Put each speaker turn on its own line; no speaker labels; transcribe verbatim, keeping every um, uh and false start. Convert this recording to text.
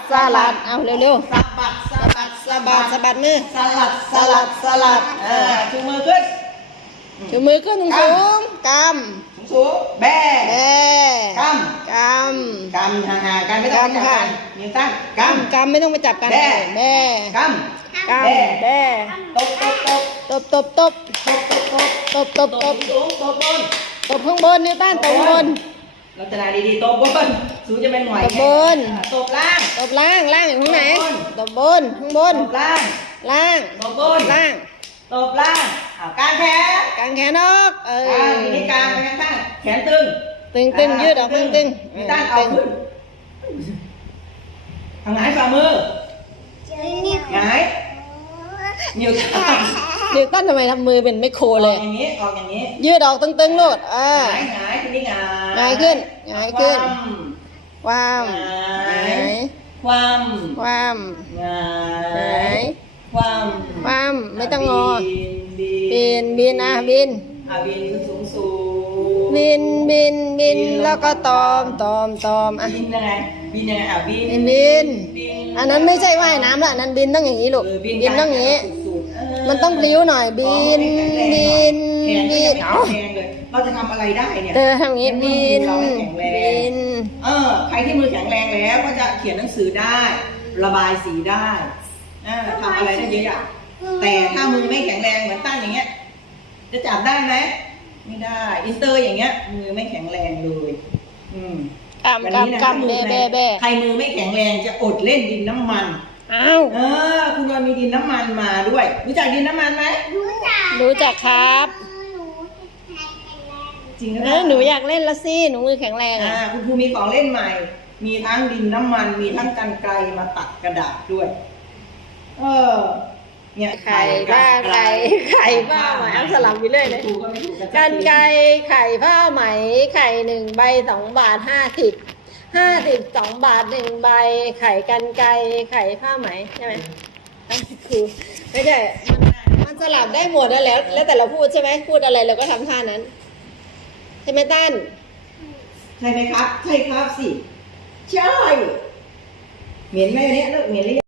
สลัดเอาเร็ว
สะบัดสะบัด
ๆสะบัดสะบัดมือ
สลัดสลัดสลัดเออชูมือขึ้น
ชูมือขึ้นสูงสูงกำ
สูงสูงแบ
แบ
ก
ก
ำกำห่างๆกันไม่ต้องไปจับกันนิ้วตั้งก
ำกำไม่ต้องไปจับกัน
แบ
แบ
ำกำ
กำแบ
ตบตบตบ
ตบตบตบ
ตบตบตบ
ตบตบตบ
สูงตบบน
ตบข้างบนนิวตันตบข้างบน
ลักษณะดีๆตบบนสูงจะเป็นหน่วย
ตบบน
ตบล่าง
ตบล่างล่างอยู่ข้างไหนตบบนข้างบน
ตบล่าง
ล่าง
ตบบน
ล่าง
ตบล่างอ้าวกางแขน
กางแขนออกเออก
างทีนี้กางไปข้างๆแขนตึง
ตึงตึงยืดออกตึงตึง
มีตั้งเอาขึ้นทางไหนฝ่ามือหงายนิ้วตั้ง
นิวตันทำไมทำมือเป็นไมโคร
อ
เล
อก
ย
อย่างนี้ออกอย่างนี้
ยืดออกตึงตึงโลดอ่า
หงายหงายทีนี้หงาย
หงายขึ้นหงายขึ้น ความ
ห
ห
งาง
าย ย
ความ
ความ
หงา
หงาย ย
ความ
ความไม่ต้องงอ
บิ
บินบินอ่ะบิน
อ่ะบินสูงสูง
บินบินบินแล้วก็ตอมตอมตอมอ่ะ
บินยังไงบินยังไงอ่ะบิน
บินบิน
บิน
อันนั้นไม่ใช่ว่ายน้ำละอันนั้นบินต้องอย่างนี้ลูก
เออ
บินต้องอย่างนี้
สูงๆเออ
มันต้องพลิ้วหน่อยบินบิน
แขนก็
บิ
ยัง
น
ไม่
เอา
แข็งแรงเลยเราจะทำอะไรได้เนี่ย
เธอทำอย่างนี้บิน
เราไม่แข็งแรง
บิน
เออใครที่มือแข็งแรงแล้วก็จะเขียนหนังสือได้ ระบายสีได้อ่าทำอะไรได้เยอะอย่างแต่ถ้ามือไม่แข็งแรงเหมือนตั้นอย่างเงี้ย จะจับได้ไหมไม่ได้อินเตอร์อย่างเงี้ย มือไม่แข็งแรงเลย อืม
กำ
วันนี้นะ
กำกำ
มื
แบ
อ
แบแบ
ใครมือไม่แข็งแรงจะอดเล่นดินน้ำมัน
อ้าว
เออคุณวันมีดินน้ำมันมาด้วย รู้จักดินน้ำมันไหม
รู้จักครับ
จริงหรือ
เอ
เปล่า
อหนูอยากเล่นละสิหนูมือแข็งแรง
อ่า
อ่ะ
คุณครูมีของเล่นใหม่ มีทั้งดินน้ำมัน มีทั้งกรรไกรมาตัดกระดาษด้วย เออ เนี่ย
ไข่ผ้าไข่ไข่ผ้าไหมเอาสลับไปเรื่อยเลย
ครูก็ไม่ถูก
กันไก่ไข่ผ้าไหมไข่หนึ่งใบสองบาทห้าสิบห้าสิบสองบาทหนึ่งใบ ไข่กันไก่ไข่ผ้าไหมใช่ไหมคือไม่ใช่มันมันสลับได้หมดแล้ว แล้วแต่เราพูดใช่ไหมพูดอะไรเราก็ทำท่านั้นใช่ไหมตั้น
ใช่ไหมครับ ใช่ครับสิ ใช่ เหม็นไหมวันนี้เลิกเหม็นหรือยัง